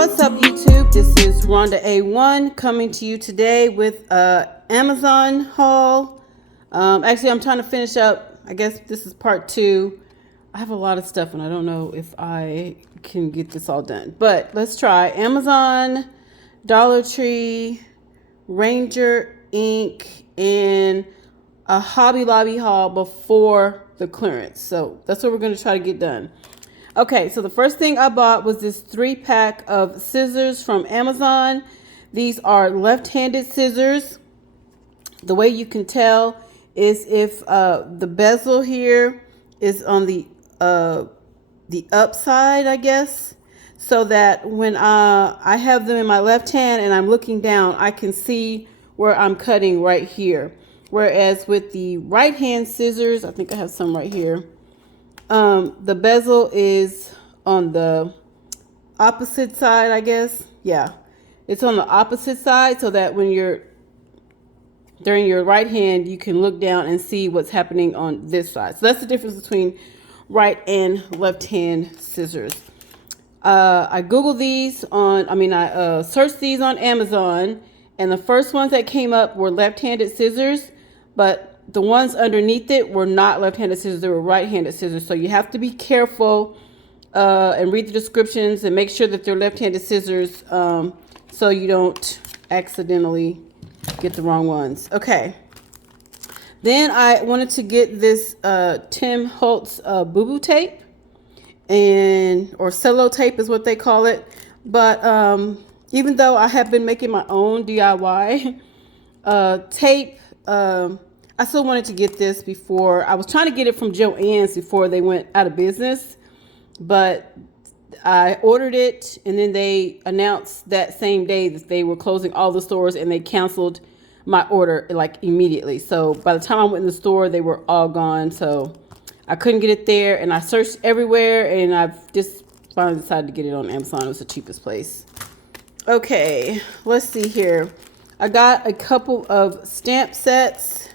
What's up, YouTube? This is Rhonda A1 coming to you today with Amazon haul. Actually, I'm trying to finish up. I guess this is part 2. I have a lot of stuff and I don't know if I can get this all done. But let's try Amazon, Dollar Tree, Ranger Ink, and a Hobby Lobby haul before the clearance. So that's what we're going to try to get done. Okay, so the first thing I bought was this 3-pack of scissors from Amazon. These are left-handed scissors. The way you can tell is if the bezel here is on the upside, I guess, so that when I have them in my left hand and I'm looking down, I can see where I'm cutting right here. Whereas with the right-hand scissors, I think I have some right here. The bezel is on the opposite side, I guess. Yeah, it's on the opposite side so that when you're during your right hand, you can look down and see what's happening on this side. So that's the difference between right and left hand scissors. I Googled these I searched these on Amazon, and the first ones that came up were left-handed scissors, but the ones underneath it were not left-handed scissors, they were right-handed scissors. So you have to be careful and read the descriptions and make sure that they're left-handed scissors so you don't accidentally get the wrong ones. Okay. Then I wanted to get this Tim Holtz Boo Boo tape, or cello tape is what they call it. But even though I have been making my own DIY tape, I still wanted to get this before. I was trying to get it from Joann's before they went out of business, but I ordered it and then they announced that same day that they were closing all the stores and they canceled my order like immediately. So by the time I went in the store, they were all gone. So I couldn't get it there, and I searched everywhere, and I've just finally decided to get it on Amazon. It was the cheapest place. Okay, let's see here. I got a couple of stamp sets.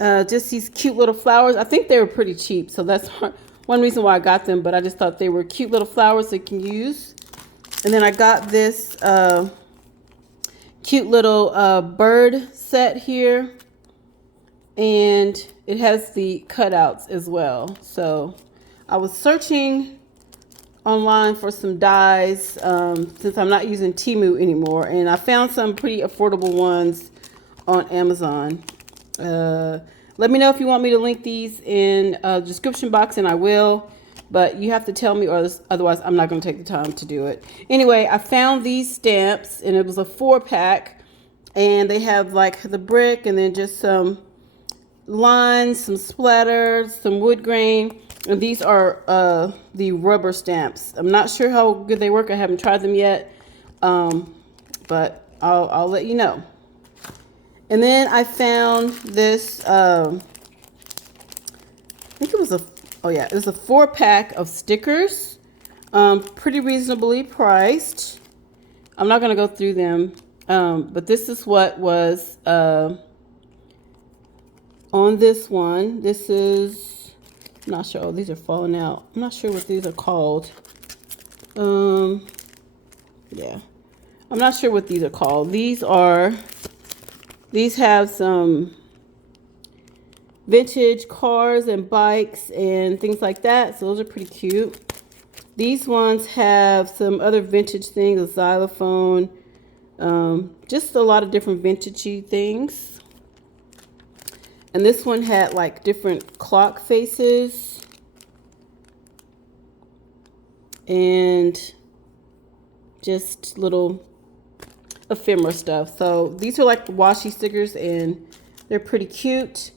Just these cute little flowers. I think they were pretty cheap, so that's one reason why I got them, but I just thought they were cute little flowers they can use. And then I got this cute little bird set here, and it has the cutouts as well. So I was searching online for some dies since I'm not using Temu anymore, and I found some pretty affordable ones on Amazon. Let me know if you want me to link these in the description box, and I will, but you have to tell me, or otherwise I'm not going to take the time to do it. Anyway, I found these stamps, and it was a 4-pack, and they have like the brick and then just some lines, some splatters, some wood grain, and these are the rubber stamps. I'm not sure how good they work. I haven't tried them yet, but I'll let you know. And then I found this, I think it was it was a 4-pack of stickers, pretty reasonably priced. I'm not going to go through them, but this is what was on this one. This is, I'm not sure. Oh, these are falling out. I'm not sure what these are called. Yeah, I'm not sure what these are called. These have some vintage cars and bikes and things like that. So those are pretty cute. These ones have some other vintage things, a xylophone, just a lot of different vintagey things. And this one had like different clock faces and just little ephemera stuff. So these are like washi stickers, and they're pretty cute.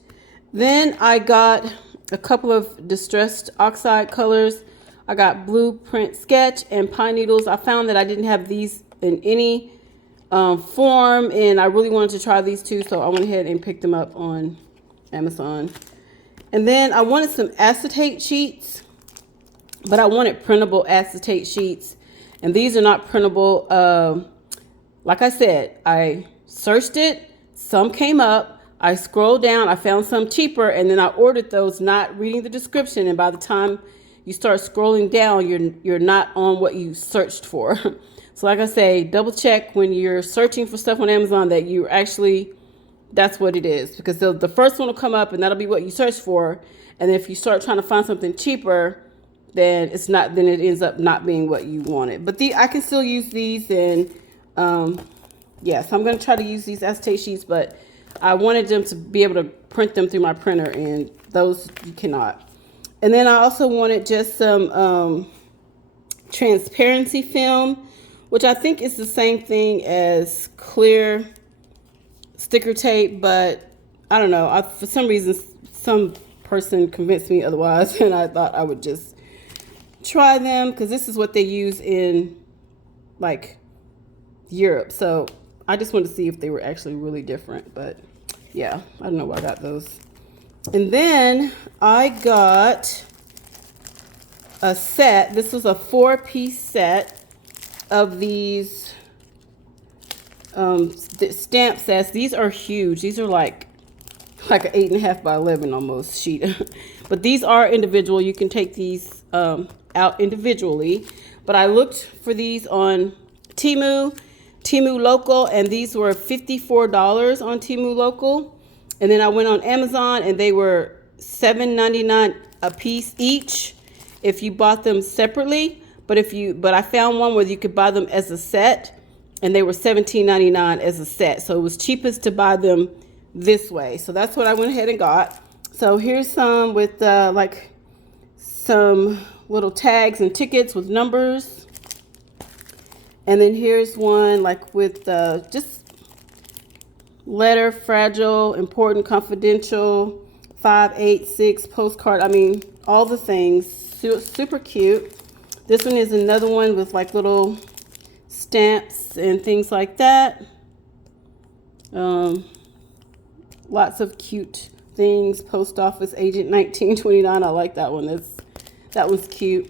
Then I got a couple of distressed oxide colors. I got Blueprint Sketch and Pine Needles. I found that I didn't have these in any form, and I really wanted to try these too, so I went ahead and picked them up on Amazon. And then I wanted some acetate sheets, but I wanted printable acetate sheets, and these are not printable. Like I said, I searched it, some came up, I scrolled down, I found some cheaper, and then I ordered those not reading the description, and by the time you start scrolling down, you're not on what you searched for. So like I say, double check when you're searching for stuff on Amazon that you actually, that's what it is, because the first one will come up and that'll be what you search for. And if you start trying to find something cheaper, then it's not, then it ends up not being what you wanted. But I can still use these, and yeah, so I'm going to try to use these acetate sheets, but I wanted them to be able to print them through my printer, and those you cannot. And then I also wanted just some transparency film, which I think is the same thing as clear sticker tape, but I don't know. For some reason, some person convinced me otherwise, and I thought I would just try them because this is what they use in like Europe. So I just wanted to see if they were actually really different, but yeah, I don't know why I got those. And then I got a set. This was a 4-piece set of these stamp sets. These are huge. These are like an 8.5 by 11 almost sheet. But these are individual. You can take these out individually. But I looked for these on Temu Local, and these were $54 on Temu Local. And then I went on Amazon, and they were $7.99 a piece each if you bought them separately. But I found one where you could buy them as a set, and they were $17.99 as a set. So it was cheapest to buy them this way. So that's what I went ahead and got. So here's some with like some little tags and tickets with numbers. And then here's one like with just letter, fragile, important, confidential, 5, 8, 6 postcard. I mean, all the things. Super cute. This one is another one with like little stamps and things like that. Lots of cute things. Post Office Agent 1929. I like that one. That one's cute.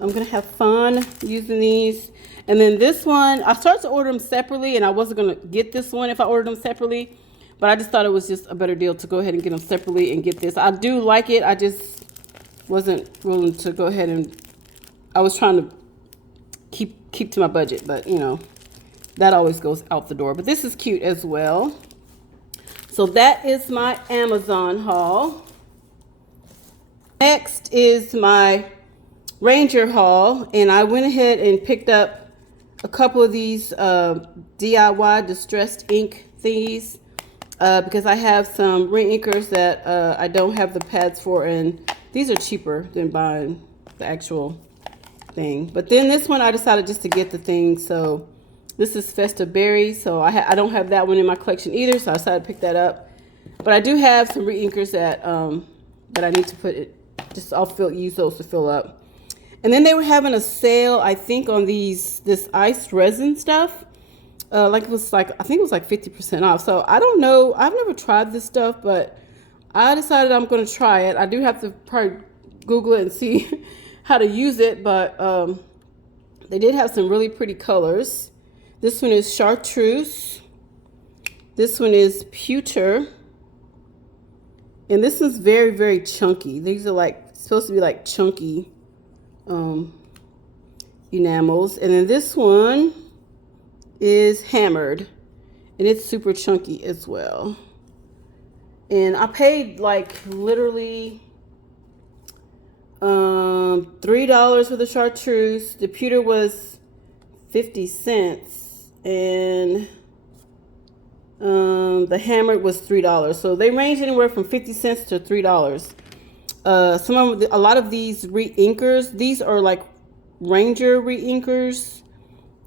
I'm gonna have fun using these. And then this one, I started to order them separately, and I wasn't gonna get this one if I ordered them separately, but I just thought it was just a better deal to go ahead and get them separately and get this. I do like it. I just wasn't willing to go ahead and, I was trying to keep to my budget, but you know, that always goes out the door. But this is cute as well. So that is my Amazon haul. Next is my Ranger haul, and I went ahead and picked up a couple of these DIY distressed ink thingies because I have some reinkers that I don't have the pads for, and these are cheaper than buying the actual thing. But then this one I decided just to get the thing. So this is Festive Berry, so I don't have that one in my collection either, so I decided to pick that up. But I do have some reinkers that I need to put it, just use those to fill up. And then they were having a sale, I think, on this iced resin stuff. I think it was like 50% off. So I don't know, I've never tried this stuff, but I decided I'm going to try it. I do have to probably Google it and see how to use it, but they did have some really pretty colors. This one is chartreuse. This one is pewter. And this is very, very chunky. These are like supposed to be like chunky enamels. And then this one is hammered, and it's super chunky as well. And I paid like literally $3 for the chartreuse. The pewter was 50 cents, and the hammered was $3. So they range anywhere from 50 cents to $3. A lot of these reinkers, these are like Ranger reinkers,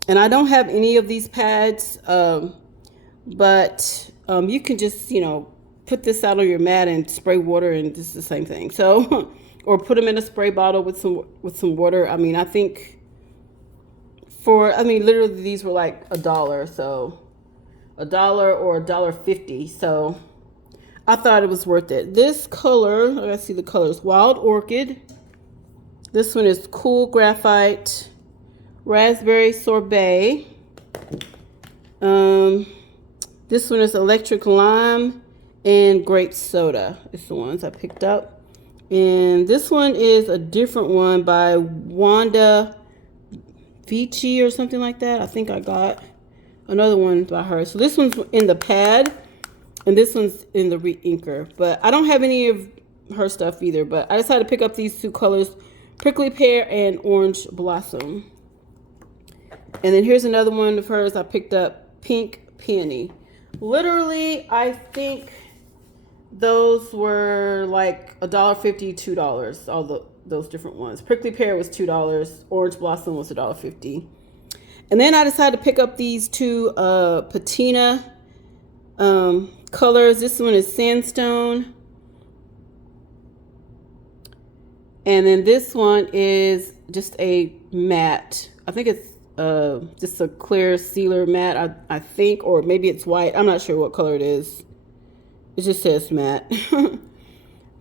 and I don't have any of these pads, but you can just, you know, put this out on your mat and spray water, and this is the same thing. So or put them in a spray bottle with some water. I mean, I think literally these were like $1, so $1 or $1.50. So I thought it was worth it. This color, let's see the colors: Wild Orchid. This one is Cool Graphite, Raspberry Sorbet. This one is Electric Lime and Grape Soda. It's the ones I picked up. And this one is a different one by Wanda Vici or something like that. I think I got another one by her. So this one's in the pad and this one's in the re-inker. But I don't have any of her stuff either. But I decided to pick up these two colors, Prickly Pear and Orange Blossom. And then here's another one of hers I picked up, Pink Peony. Literally, I think those were like $1.50, $2, all those different ones. Prickly Pear was $2, Orange Blossom was $1.50. And then I decided to pick up these two patina colors. This one is Sandstone. And then this one is just a matte. I think it's just a clear sealer matte, I think, or maybe it's white. I'm not sure what color it is. It just says matte.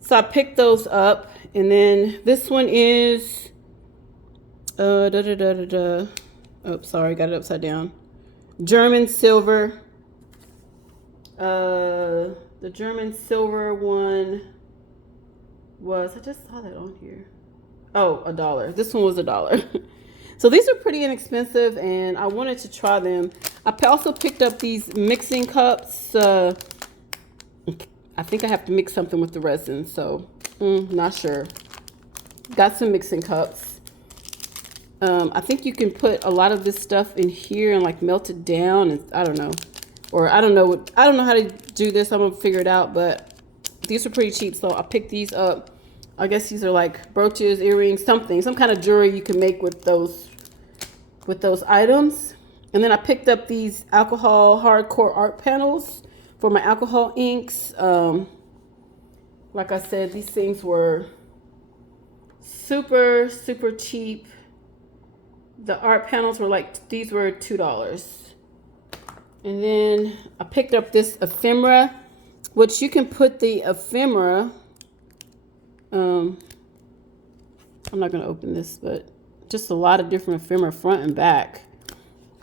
So I picked those up. And then this one is, oh, sorry, got it upside down. German Silver. The German Silver one was, I just saw that on here. Oh, $1. This one was $1. So these are pretty inexpensive and I wanted to try them. I also picked up these mixing cups. I think I have to mix something with the resin, so not sure. Got some mixing cups. I think you can put a lot of this stuff in here and like melt it down, and I don't know. Or I don't know how to do this. I'm gonna figure it out, but these are pretty cheap, so I picked these up. I guess these are like brooches, earrings, some kind of jewelry you can make with those items. And then I picked up these alcohol hardcore art panels for my alcohol inks. Like I said, these things were super, super cheap. The art panels were like, these were $2. And then I picked up this ephemera, which you can put the ephemera, I'm not gonna open this, but just a lot of different ephemera front and back.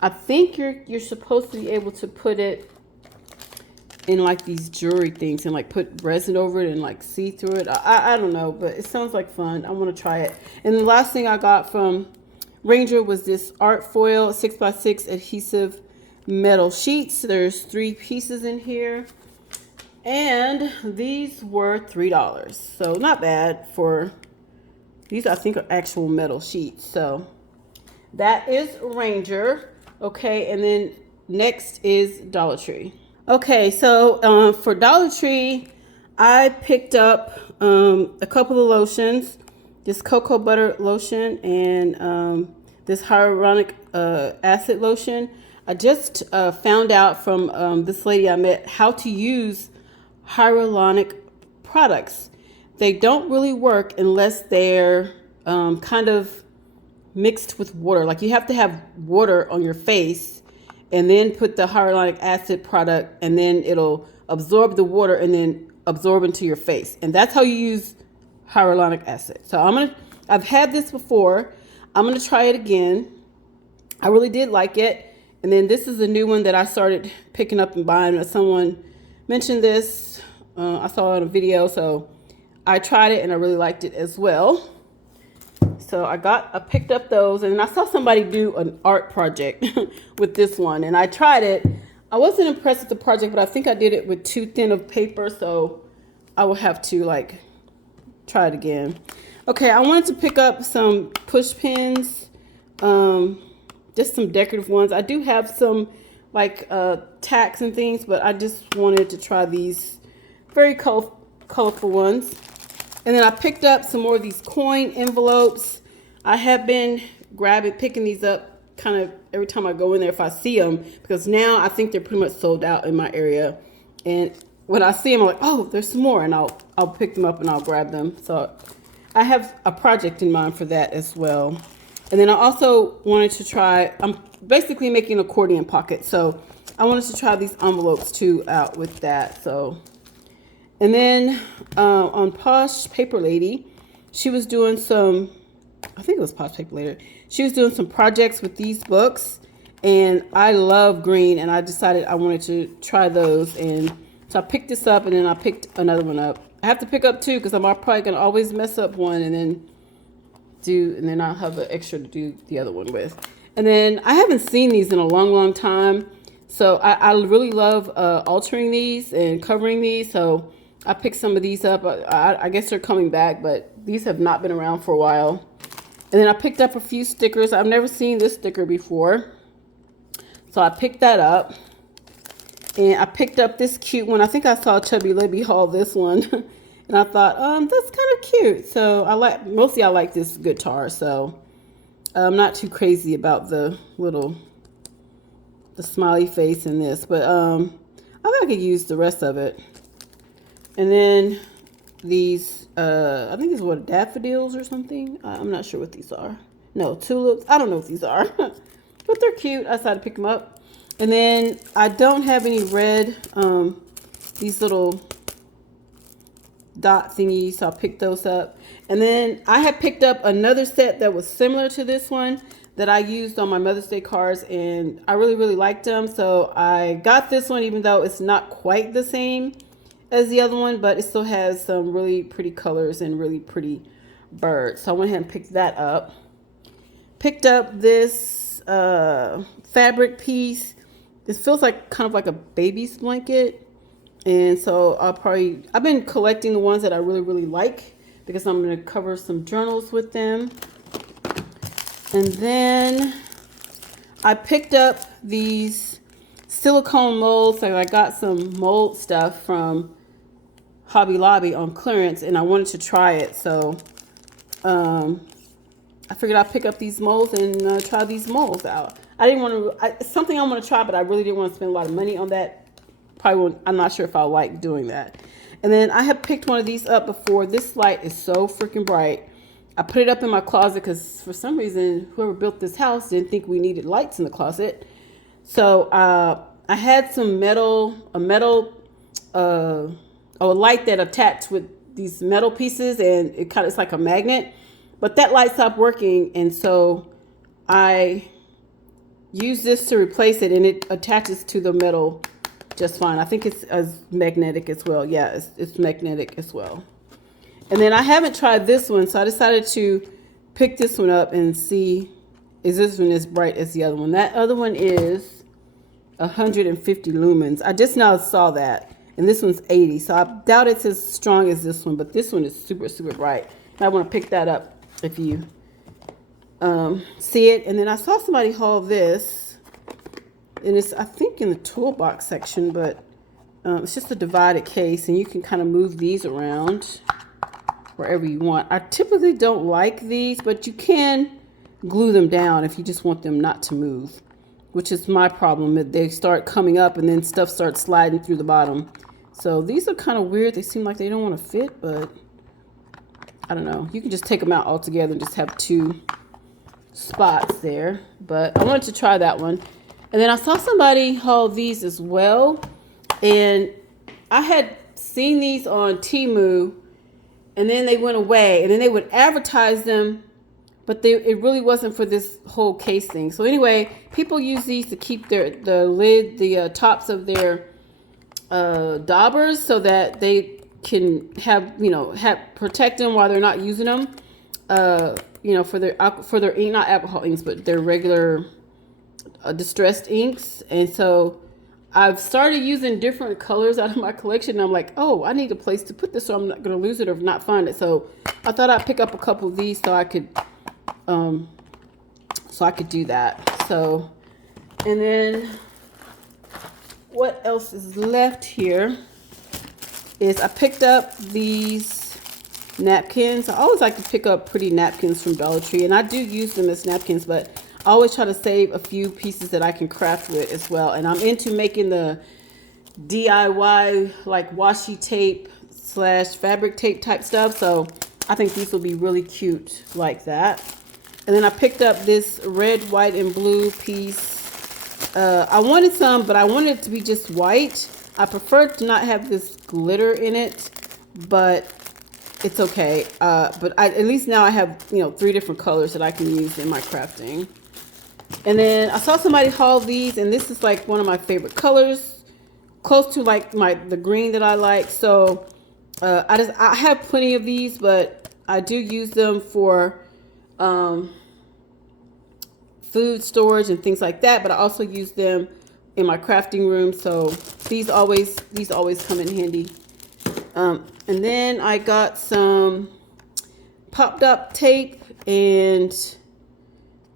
I think you're supposed to be able to put it in like these jewelry things and like put resin over it and like see through it. I don't know, but it sounds like fun. I want to try it. And the last thing I got from Ranger was this art foil 6x6 adhesive metal sheets. There's 3 pieces in here. And these were $3. So not bad for these, I think, are actual metal sheets. So that is Ranger. Okay, and then next is Dollar Tree. Okay, so for Dollar Tree, I picked up a couple of lotions, this cocoa butter lotion and this hyaluronic acid lotion. I just found out from this lady I met how to use hyaluronic products. They don't really work unless they're kind of mixed with water. Like you have to have water on your face and then put the hyaluronic acid product, and then it'll absorb the water and then absorb into your face. And that's how you use hyaluronic acid. So I've had this before. I'm gonna try it again. I really did like it. And then this is a new one that I started picking up and buying. Someone mentioned this. I saw it on a video, so I tried it and I really liked it as well. So I picked up those, and I saw somebody do an art project with this one, and I tried it. I wasn't impressed with the project, but I think I did it with too thin of paper, so I will have to like try it again. Okay, I wanted to pick up some push pins, just some decorative ones. I do have some like tacks and things, but I just wanted to try these very colorful ones. And then I picked up some more of these coin envelopes. I have been picking these up kind of every time I go in there if I see them, because now I think they're pretty much sold out in my area. And when I see them, I'm like, oh, there's some more, and I'll pick them up and I'll grab them. So I have a project in mind for that as well. And then I also wanted to try, I'm basically making an accordion pocket, so I wanted to try these envelopes too out with that. So, and then on Posh Paper Lady, she was doing some, I think it was Posh Paper Lady. She was doing some projects with these books, and I love green, and I decided I wanted to try those. And so I picked this up, and then I picked another one up. I have to pick up two because I'm probably gonna always mess up one and then I'll have the extra to do the other one with. And then I haven't seen these in a long time, so I really love altering these and covering these. So I picked some of these up. I guess they're coming back, but these have not been around for a while. And then I picked up a few stickers. I've never seen this sticker before, so I picked that up. And I picked up this cute one. I think I saw Chubby Libby haul this one. And I thought, that's kind of cute. So mostly I like this guitar. So I'm not too crazy about the smiley face in this. But I think I could use the rest of it. And then these, I think these are what, daffodils or something. I'm not sure what these are. No, tulips. I don't know what these are. But they're cute. I decided to pick them up. And then I don't have any red, these little dot thingies, so I'll pick those up. And then I had picked up another set that was similar to this one that I used on my Mother's Day cards, and I really liked them. So I got this one, even though it's not quite the same as the other one, but it still has some really pretty colors and really pretty birds. So I went ahead and picked that up. Picked up this fabric piece. This feels like kind of like a baby's blanket. And so I've been collecting the ones that I really like because I'm going to cover some journals with them. And then I picked up these silicone molds. So I got some mold stuff from Hobby Lobby on clearance and I wanted to try it. So I figured I'd pick up these molds and try these molds out. I didn't want to, it's something I want to try, but I really didn't want to spend a lot of money on that. Probably won't, I'm not sure if I'll like doing that. And then I have picked one of these up before. This light is so freaking bright. I put it up in my closet because for some reason, whoever built this house didn't think we needed lights in the closet. So I had some a light that attached with these metal pieces, and it's like a magnet. But that light stopped working, and so I use this to replace it, and it attaches to the metal just fine. I think it's magnetic as well. Yeah, it's magnetic as well. And then I haven't tried this one, so I decided to pick this one up and see, is this one as bright as the other one? That other one is 150 lumens. I just now saw that, and this one's 80, so I doubt it's as strong as this one, but this one is super bright. I want to pick that up if you see it. And then I saw somebody haul this, and it's I think in the toolbox section, but it's just a divided case, and you can kind of move these around wherever you want. I typically don't like these, but you can glue them down if you just want them not to move, which is my problem. They start coming up and then stuff starts sliding through the bottom. So these are kind of weird. They seem like they don't want to fit, but I don't know. You can just take them out altogether and just have two spots there. But I wanted to try that one. And then I saw somebody haul these as well. And I had seen these on Temu, and then they went away. And then they would advertise them, but it really wasn't for this whole case thing. So anyway, people use these to keep the tops of their daubers so that they can protect them while they're not using them, for their ink, not alcohol inks, but their regular distressed inks. And so I've started using different colors out of my collection, and I'm like, oh, I need a place to put this so I'm not going to lose it or not find it. So I thought I'd pick up a couple of these so I could do that. So, and then what else is left here is I picked up these napkins. I always like to pick up pretty napkins from Dollar Tree, and I do use them as napkins, but I always try to save a few pieces that I can craft with as well. And I'm into making the DIY like washi tape / fabric tape type stuff, so I think these will be really cute like that. And then I picked up this red, white, and blue piece. I wanted some, but I wanted it to be just white. I prefer to not have this glitter in it, but it's okay. But at least now I have 3 different colors that I can use in my crafting. And then I saw somebody haul these, and this is like one of my favorite colors, close to like the green that I like. So I have plenty of these, but I do use them for food storage and things like that. But I also use them in my crafting room, so these always come in handy. And then I got some popped up tape, and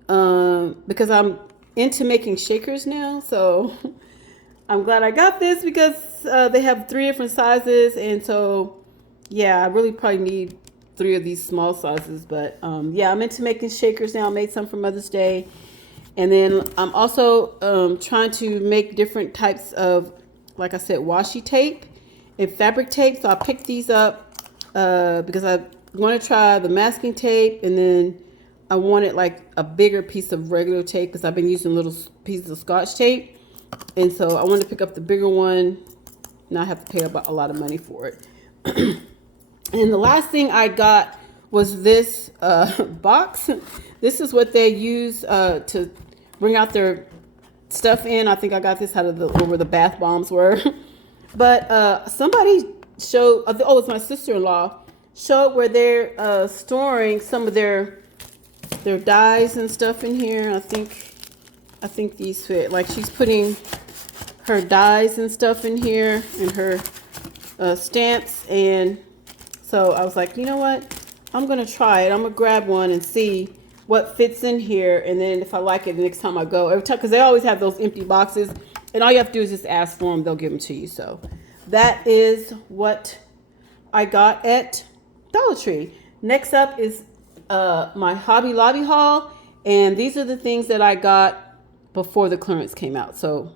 because I'm into making shakers now, so I'm glad I got this because they have 3 different sizes, and so yeah, I really probably need 3 of these small sizes. But yeah, I'm into making shakers now. I made some for Mother's Day, and then I'm also trying to make different types of, like I said, washi tape and fabric tape. So I picked these up because I want to try the masking tape, and then I wanted like a bigger piece of regular tape because I've been using little pieces of Scotch tape. And so I wanted to pick up the bigger one, not have to pay a lot of money for it. And the last thing I got was this box. This is what they use to bring out their stuff in. I think I got this out of where the bath bombs were. But somebody showed, oh, it's my sister-in-law, showed where they're storing some of their dyes and stuff in here. I think these fit. Like, she's putting her dyes and stuff in here and her stamps. And so I was like, you know what? I'm going to try it. I'm going to grab one and see what fits in here. And then if I like it, the next time I go, every time, because they always have those empty boxes. And all you have to do is just ask for them. They'll give them to you. So that is what I got at Dollar Tree. Next up is my Hobby Lobby haul. And these are the things that I got before the clearance came out. So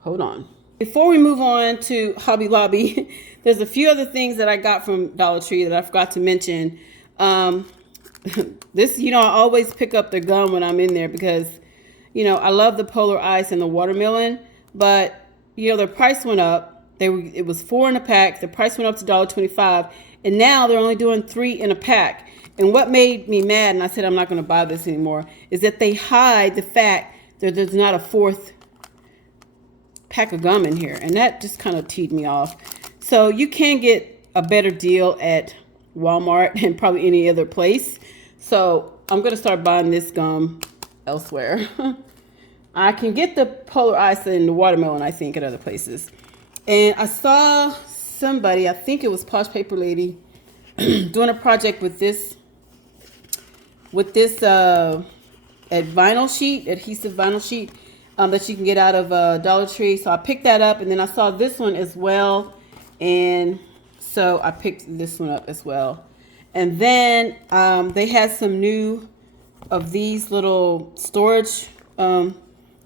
hold on. Before we move on to Hobby Lobby, there's a few other things that I got from Dollar Tree that I forgot to mention. This, I always pick up the gum when I'm in there because, I love the Polar Ice and the watermelon, but, their price went up. It was 4 in a pack. The price went up to $1.25, and now they're only doing 3 in a pack. And what made me mad, and I said I'm not going to buy this anymore, is that they hide the fact that there's not a 4th pack of gum in here, and that just kind of teed me off. So you can get a better deal at Walmart and probably any other place. So I'm going to start buying this gum elsewhere. I can get the Polar Ice and the watermelon, I think, at other places. And I saw somebody, I think it was Posh Paper Lady, doing a project with this adhesive vinyl sheet that you can get out of Dollar Tree. So I picked that up, and then I saw this one as well, and so I picked this one up as well. And then they had some new of these little storage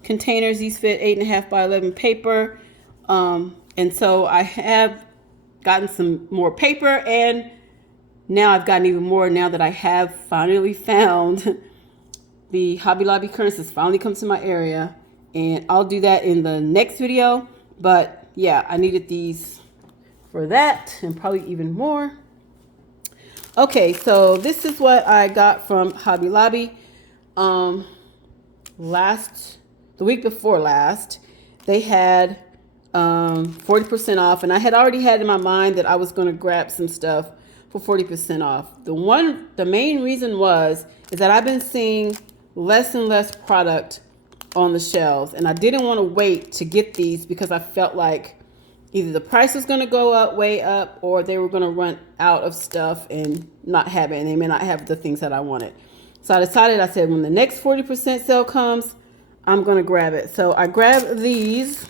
containers. These fit 8.5 by 11 paper, and so I have gotten some more paper, and now I've gotten even more now that I have finally found the Hobby Lobby clearance has finally come to my area, and I'll do that in the next video. But yeah, I needed these for that and probably even more. Okay, so this is what I got from Hobby Lobby. The week before last, they had 40% off, and I had already had in my mind that I was going to grab some stuff for 40% off. The main reason is that I've been seeing less and less product on the shelves, and I didn't want to wait to get these because I felt like either the price was going to go up, way up, or they were going to run out of stuff and not have it, and they may not have the things that I wanted. So I said, when the next 40% sale comes, I'm going to grab it. So I grabbed these.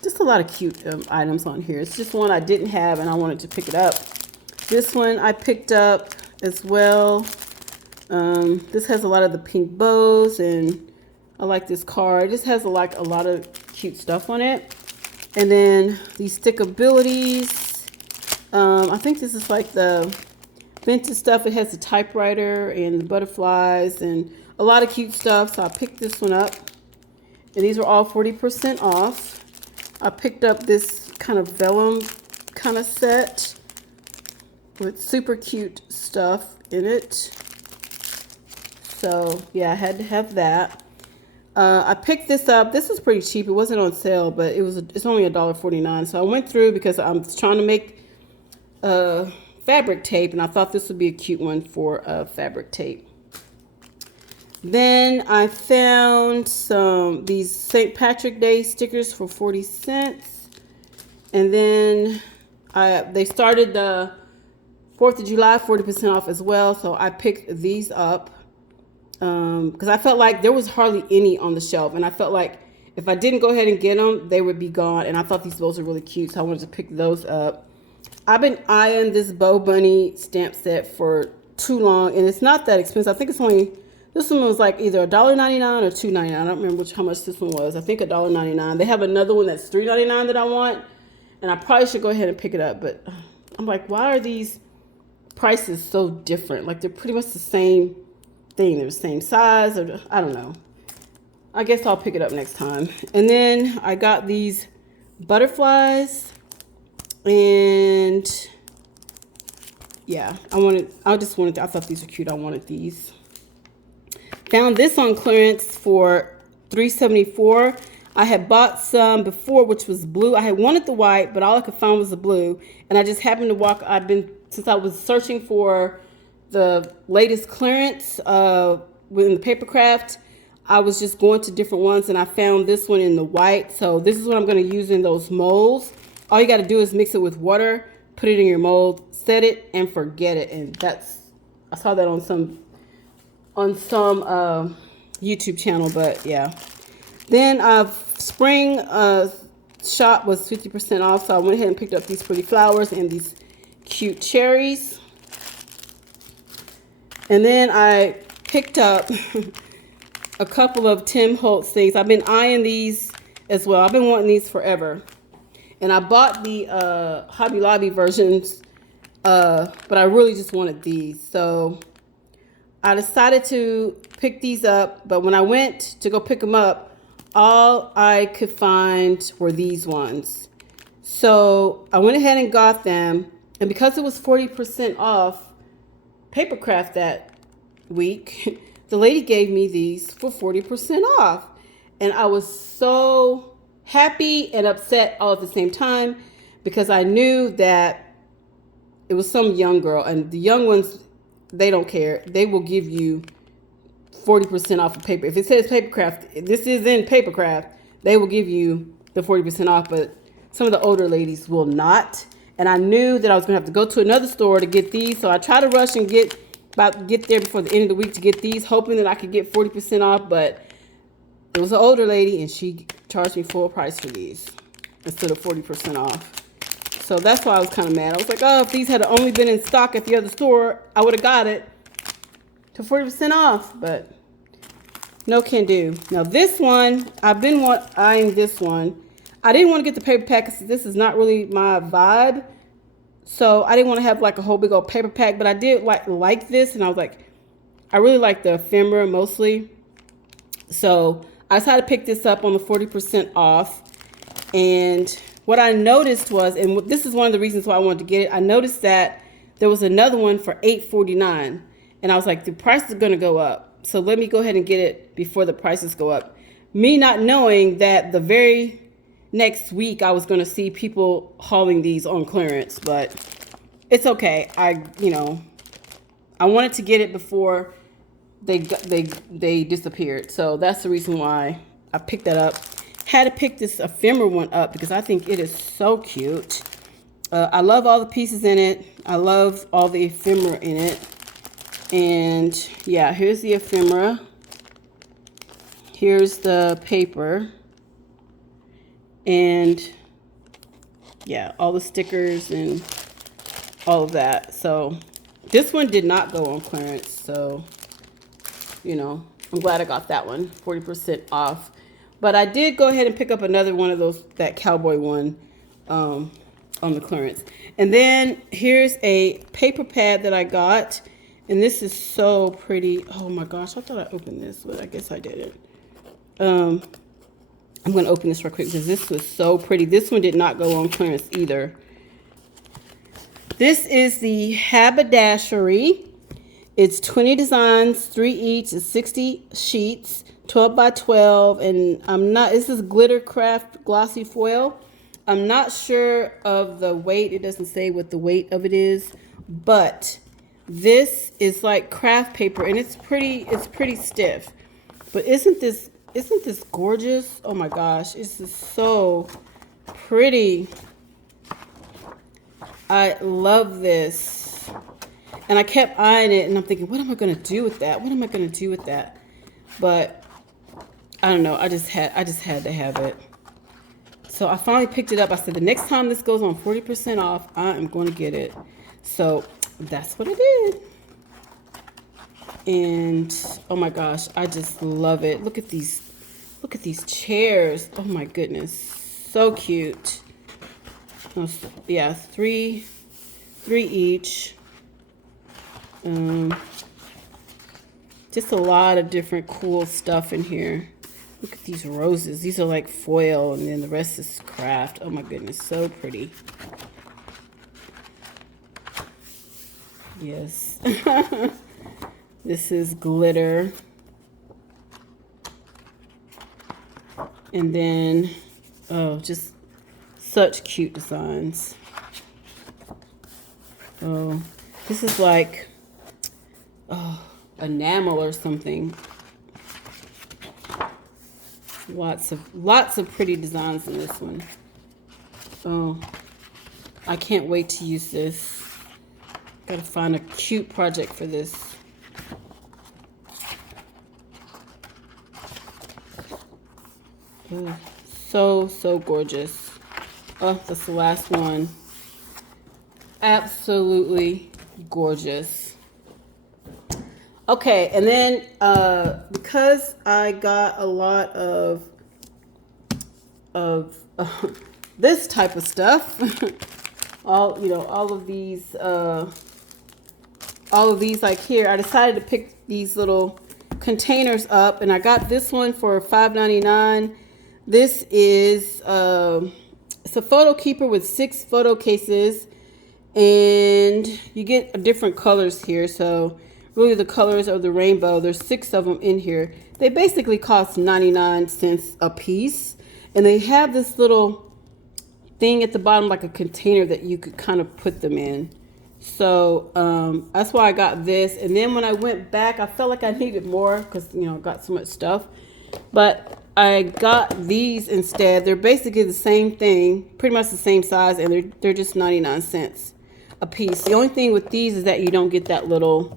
Just a lot of cute items on here. It's just one I didn't have, and I wanted to pick it up. This one I picked up as well. This has a lot of the pink bows, and I like this card. This has a lot of cute stuff on it. And then these stickabilities. I think this is like the vintage stuff. It has the typewriter and the butterflies and a lot of cute stuff. So I picked this one up. And these were all 40% off. I picked up this kind of vellum kind of set with super cute stuff in it. So yeah, I had to have that. I picked this up. This was pretty cheap. It wasn't on sale, but it's only $1.49. So I went through because I'm trying to make fabric tape, and I thought this would be a cute one for fabric tape. Then I found these St. Patrick Day stickers for 40 cents. And then they started the 4th of July 40% off as well. So I picked these up because I felt like there was hardly any on the shelf. And I felt like if I didn't go ahead and get them, they would be gone. And I thought these bows were really cute, so I wanted to pick those up. I've been eyeing this Bo Bunny stamp set for too long, and it's not that expensive. I think it's only... This one was like either $1.99 or $2.99. I don't remember how much this one was. I think $1.99. They have another one that's $3.99 that I want, and I probably should go ahead and pick it up. But I'm like, why are these prices so different? Like, they're pretty much the same thing. They're the same size, or I don't know. I guess I'll pick it up next time. And then I got these butterflies, and yeah, I thought these were cute. I wanted these. Found this on clearance for $3.74. I had bought some before, which was blue. I had wanted the white, but all I could find was the blue. And I just happened to since I was searching for the latest clearance within the paper craft, I was just going to different ones, and I found this one in the white. So this is what I'm going to use in those molds. All you got to do is mix it with water, put it in your mold, set it, and forget it. And I saw that on some YouTube channel, but yeah. Then spring shop was 50% off, so I went ahead and picked up these pretty flowers and these cute cherries. And then I picked up a couple of Tim Holtz things. I've been eyeing these as well. I've been wanting these forever. And I bought the Hobby Lobby versions, but I really just wanted these. So I decided to pick these up, but when I went to go pick them up, all I could find were these ones. So I went ahead and got them, and because it was 40% off Papercraft that week, the lady gave me these for 40% off. And I was so happy and upset all at the same time, because I knew that it was some young girl, and the young ones, they don't care. They will give you 40% off of paper. If it says Papercraft, this is in Papercraft, they will give you the 40% off, but some of the older ladies will not. And I knew that I was going to have to go to another store to get these, so I tried to rush and get there before the end of the week to get these, hoping that I could get 40% off, but it was an older lady, and she charged me full price for these instead of 40% off. So that's why I was kind of mad. I was like, oh, if these had only been in stock at the other store, I would have got it to 40% off, but no can do. Now this one, I've been eyeing this one. I didn't want to get the paper pack because this is not really my vibe. So I didn't want to have like a whole big old paper pack, but I did like this, and I was like, I really like the ephemera mostly. So I decided to pick this up on the 40% off. And what I noticed was, and this is one of the reasons why I wanted to get it, I noticed that there was another one for $8.49. And I was like, the price is going to go up, so let me go ahead and get it before the prices go up. Me not knowing that the very next week I was going to see people hauling these on clearance, but it's okay. I wanted to get it before they disappeared. So that's the reason why I picked that up. Had to pick this ephemera one up because I think it is so cute. I love all the pieces in it. I love all the ephemera in it. And yeah, here's the ephemera. Here's the paper. And yeah, all the stickers and all of that. So this one did not go on clearance. So, I'm glad I got that one, 40% off. But I did go ahead and pick up another one of that cowboy one on the clearance. And then here's a paper pad that I got. And this is so pretty. Oh my gosh, I thought I opened this, but I guess I didn't. I'm going to open this real quick because this was so pretty. This one did not go on clearance either. This is the Haberdashery. It's 20 designs, 3 each, and 60 sheets. 12 by 12, and this is Glitter Craft Glossy Foil. I'm not sure of the weight. It doesn't say what the weight of it is, but this is like craft paper, and it's pretty stiff. But isn't this gorgeous? Oh my gosh, this is so pretty. I love this. And I kept eyeing it, and I'm thinking, what am I going to do with that? What am I going to do with that? But I don't know. I just had to have it. So I finally picked it up. I said, the next time this goes on 40% off, I am going to get it. So that's what I did. And oh my gosh, I just love it. Look at these chairs. Oh my goodness. So cute. Yeah, three each. Just a lot of different cool stuff in here. Look at these roses. These are like foil, and then the rest is craft. Oh my goodness, so pretty. Yes. This is glitter. And then, oh, just such cute designs. Oh, this is like, oh, enamel or something. Lots of pretty designs in this one. Oh, I can't wait to use this. Gotta find a cute project for this. Oh, so gorgeous. Oh, that's the last one. Absolutely gorgeous. Okay, and then because I got a lot of this type of stuff, all of these like here, I decided to pick these little containers up, and I got this one for $5.99. This is it's a photo keeper with 6 photo cases, and you get different colors here. So really the colors of the rainbow, there's 6 of them in here. They basically cost 99 cents a piece, and they have this little thing at the bottom, like a container that you could kind of put them in. So that's why I got this. And then when I went back, I felt like I needed more because I got so much stuff, but I got these instead. They're basically the same thing, pretty much the same size, and they're just 99 cents a piece. The only thing with these is that you don't get that little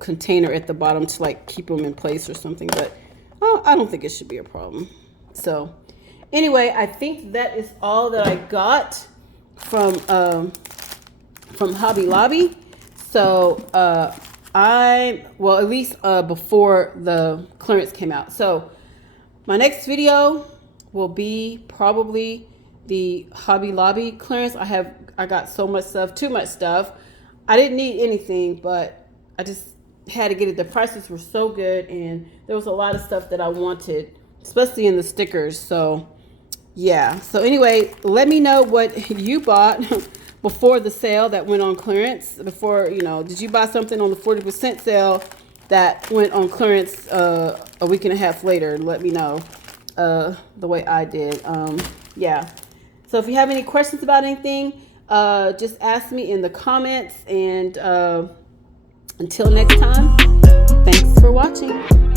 container at the bottom to like keep them in place or something, but I don't think it should be a problem. So anyway, I think that is all that I got from Hobby Lobby. So at least before the clearance came out. So my next video will be probably the Hobby Lobby clearance. I got so much stuff, too much stuff. I didn't need anything, but I just had to get it. The prices were so good, and there was a lot of stuff that I wanted, especially in the stickers. So yeah. So anyway, let me know what you bought before the sale that went on clearance. Before, did you buy something on the 40% sale that went on clearance a week and a half later? Let me know the way I did. Yeah. So if you have any questions about anything, just ask me in the comments. And until next time, thanks for watching.